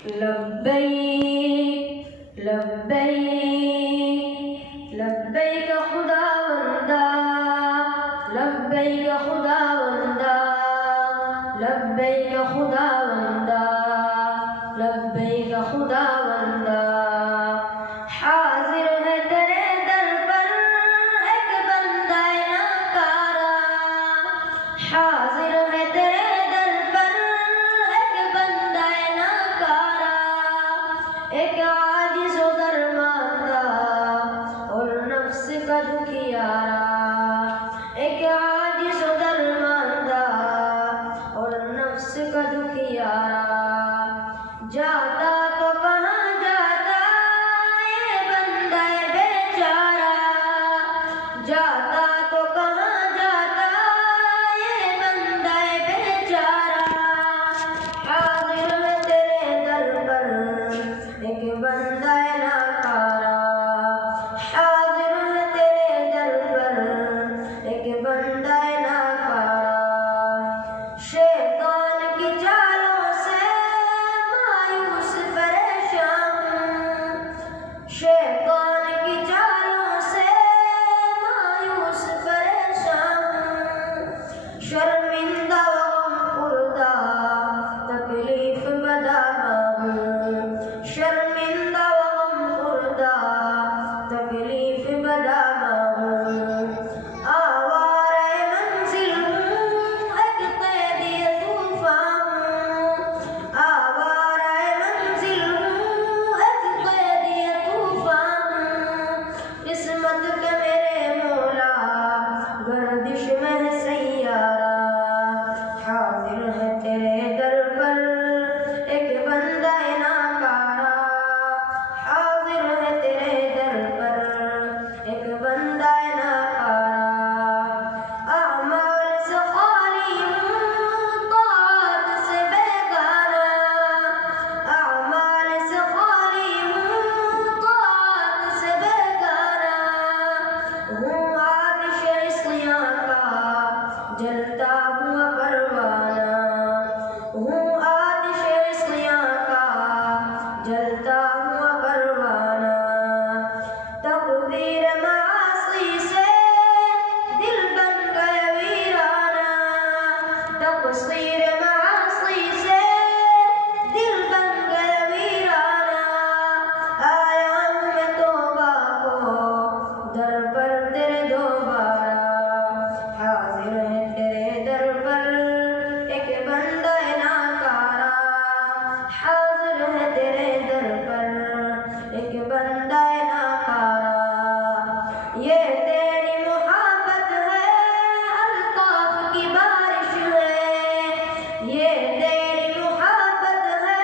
लब्बैक लब्बैक लब्बैक खुदावंदा, लब्बैक खुदावंदा, लब्बैक खुदावंदा, लब्बैक खुदावंदा। हाजिर है तेरे दर पर एक बंदा नाकारा, हाजिर है तेरे दर पर एक बंदा नाकारा, एक आजिज़ व दरमांदा और नफ्स का दुखियारा, एक आजिज़ व दरमांदा और नफ्स का दुखियारा। जाता तो कहाँ जाता ये बंदा बेचारा, जाता तो कहाँ जाता ये बंदा बेचारा। हाजिर है तेरे दर पर एक बंदा नाकारा, हाजिर है तेरे दर पर एक बंदा नाकारा। शैतान की चालों से मायूस परेशान, शैतान की चालों से मायूस परेशान। शर्मिंदा व गमखुर्दा तकलीफ बदा हूँ, शर्मिंदा व गमखुर्दा तकलीफ बदा हूँ। आवारे मंजिल हूँ एक कैदी तूफान हूँ, आवारे मंजिल हूँ एक कैदी तूफान हूँ। किस्मत के मेरे मौला गर्दिश में सैयारा। हाजिर है तेरे दर पर एक बंदा नाकारा, हाजिर है तेरे दर पर एक बंदा नाकारा। अमाल से खाली हूँ ताअत से बेगाना, अमाल से खाली हूँ ताअत से बेगाना। हूँ आतिश इस्क़ियाँ का जलता हुआ परवाना, हूँ आतिश इस्क़ियाँ का जलता हुआ परवाना। तक़दीर मासी से दिल बन गया वीराना, तक़दीर मासी से दिल बन गया वीराना। आया हूँ मैं तौबा को दर पर तेरे दोबारा। हाजिर है तेरे दर पर एक बंदा नाकारा, हाजिर है तेरे दर पर एक बंदा नाकारा। ये तेरी मोहब्बत है अल्ताफ की बारिश है, ये तेरी मोहब्बत है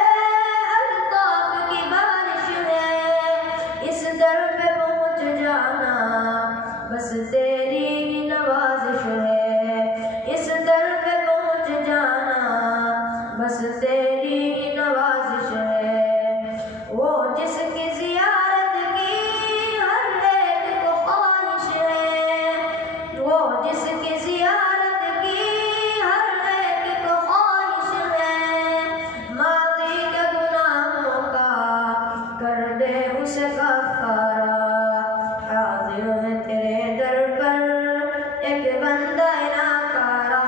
अल्ताफ की बारिश है। इस दर पे पहुँच जाना बस तेरी नवाजिश है, इस दर पे पहुँच जाना बस तेरी नवाजिश है। वो जिसकी ज़ियारत की हर एक को ख्वाहिश है, वो जिसकी ज़ियारत की हर एक को ख्वाहिश है। माज़ी के गुनाहों का कर दे उसे कफ़ारा। हाजिर है तेरे दर पर एक बंदा नाकारा,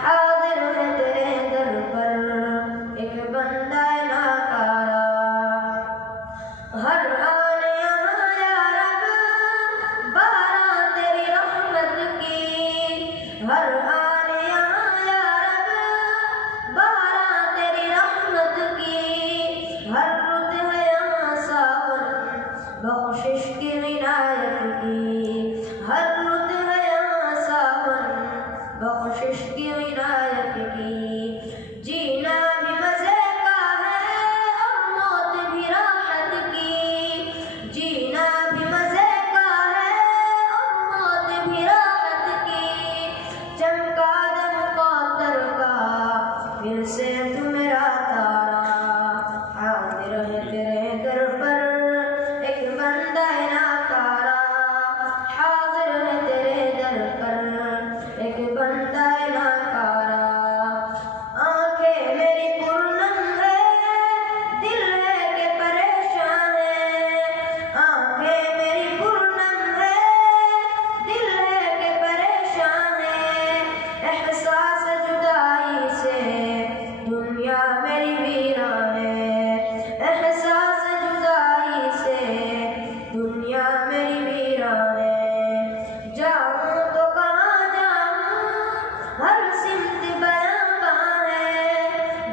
हाजिर है तेरे दर पर एक बंदा नाकारा। हर आन यहाँ या रब बारात तेरी रहमत की, हर आन यहाँ या रब बारात तेरी रहमत की। हर रुत है यहाँ सावन बख्शिश की इनायत की, हर रुत है यहाँ सावन बख्शिश की इनायत की। जीना भी मज़े का है और मौत भी राहत की, जीना भी मज़े का है और मौत भी राहत की। चमका दम कौतर का फिर से तू मेरा तारा। हाजिर है तेरे दर पर एक बंदा नाकारा, हाजिर है तेरे दर पर एक बंदा नाकारा। आंखें मेरी पुरनम है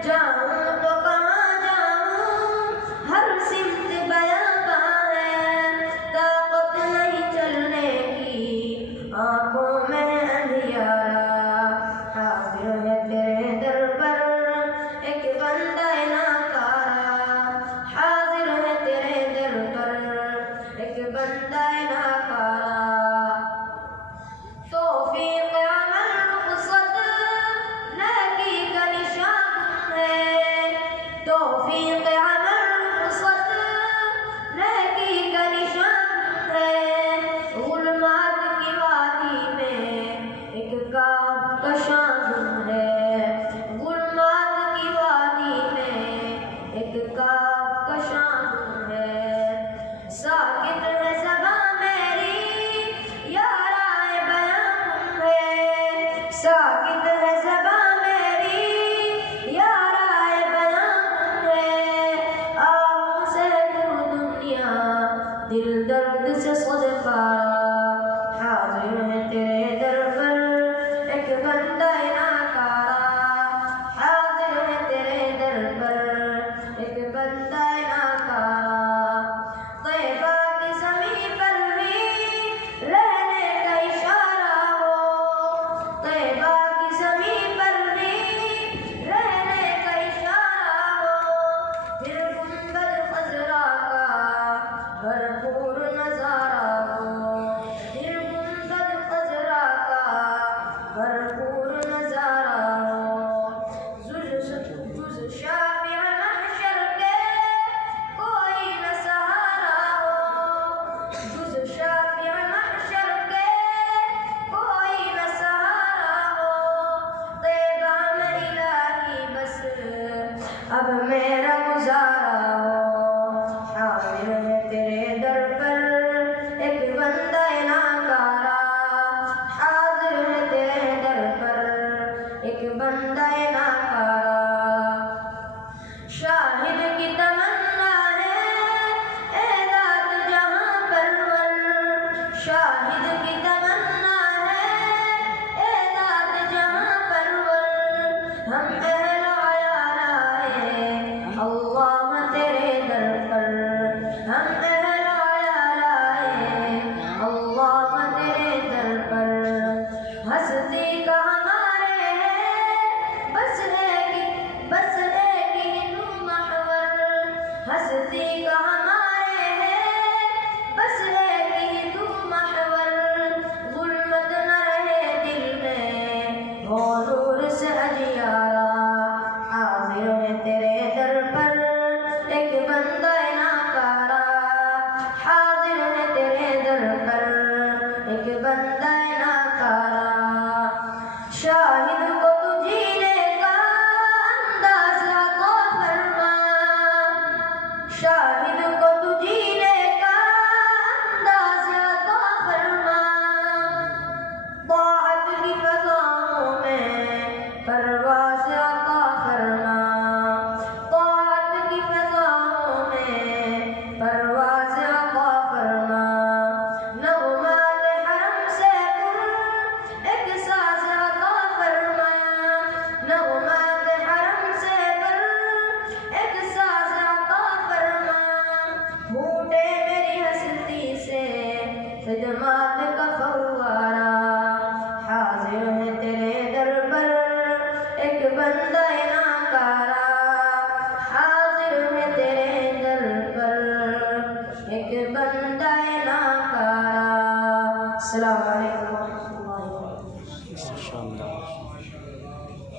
जाऊं तो कहाँ जाऊं, हर सिमत बयाबां है, ताकत नहीं चलने की, आंखों में अंधियारा। हाजिर है तेरे दर पर एक बंदा नाकारा, हाजिर है तेरे दर पर एक बंदा नाकारा। तौफीक अमल रुखसत नेकी का निशान है, तौफीक अमल रुखसत नेकी का निशान है। गुलमात की वादी में एक काम का शान है, गुलमात की वादी में एक काम का शान है। साकित है ज़बां मेरी याराए बयां है, साकित है ज़बां मेरी याराए बयां है। आहों से दूर दुनिया दिल दर्द से सदफारा, हाजिर है तेरे दर पर एक बंदा नाकारा, हाजिर है तेरे दर पर एक बंदा नाकारा। तैबा की ज़मीं पर भी रहने का इशारा हो, तैबा की ज़मीं पर भी रहने का इशारा हो। फिर गुंबद खज़रा का भरपूर नज़ारा हो, फिर गुंबद खज़रा का भरपूर नज़ारा हो। जुज़ शाफ़िअ महशर के कोई न सहारा हो, जुज़ शाफ़िअ महशर के कोई न सहारा हो। तैबा में इलाही बस अब मेरा गुज़ारा हो, हाजिर है तेरे दर पर एक बंदा नाकारा, हाजिर है तेरे दर पर एक बंदा नाकारा। शाहिद की तमन्ना है ए दात जहां परवर, शाहिद की तमन्ना है ए दात जहां परवर। हम अहल अयाल आए अल्लाह तेरे दर पर, हम अहल अयाल आए अल्लाह तेरे दर पर। हस्ती का हमारे है बस एक हिंदू महवर, हस्ती का हमारे है बस एक हिंदू महवर। गुल्मत न रहे दिल में हो नूर से अजियारा, हाजिर है तेरे दर पर एक बंदा नाकारा, हाजिर है तेरे दर पर एक बंदा नाकारा। शाहिद को तू जीने का अंदाज़ अता फरमा, शाहिद को तू जीने का अंदाज़ अता फरमा। ताअत की फ़ज़ाओं में परवाज़ अता फरमा, ताअत की फ़ज़ाओं में परवाज़ अता फरमा। नग़मात हरम से पुर एक साज़ अता फरमा, नग़मात हरम से पुर एक साज़ अता फरमा। फूटे मेरी हस्ती से ख़िदमत का फव्वारा, हाजिर है तेरे दर पर एक बंदा नाकारा, हाजिर है तेरे दर पर एक बंदा नाकारा। अस्सलामु अलैकुम।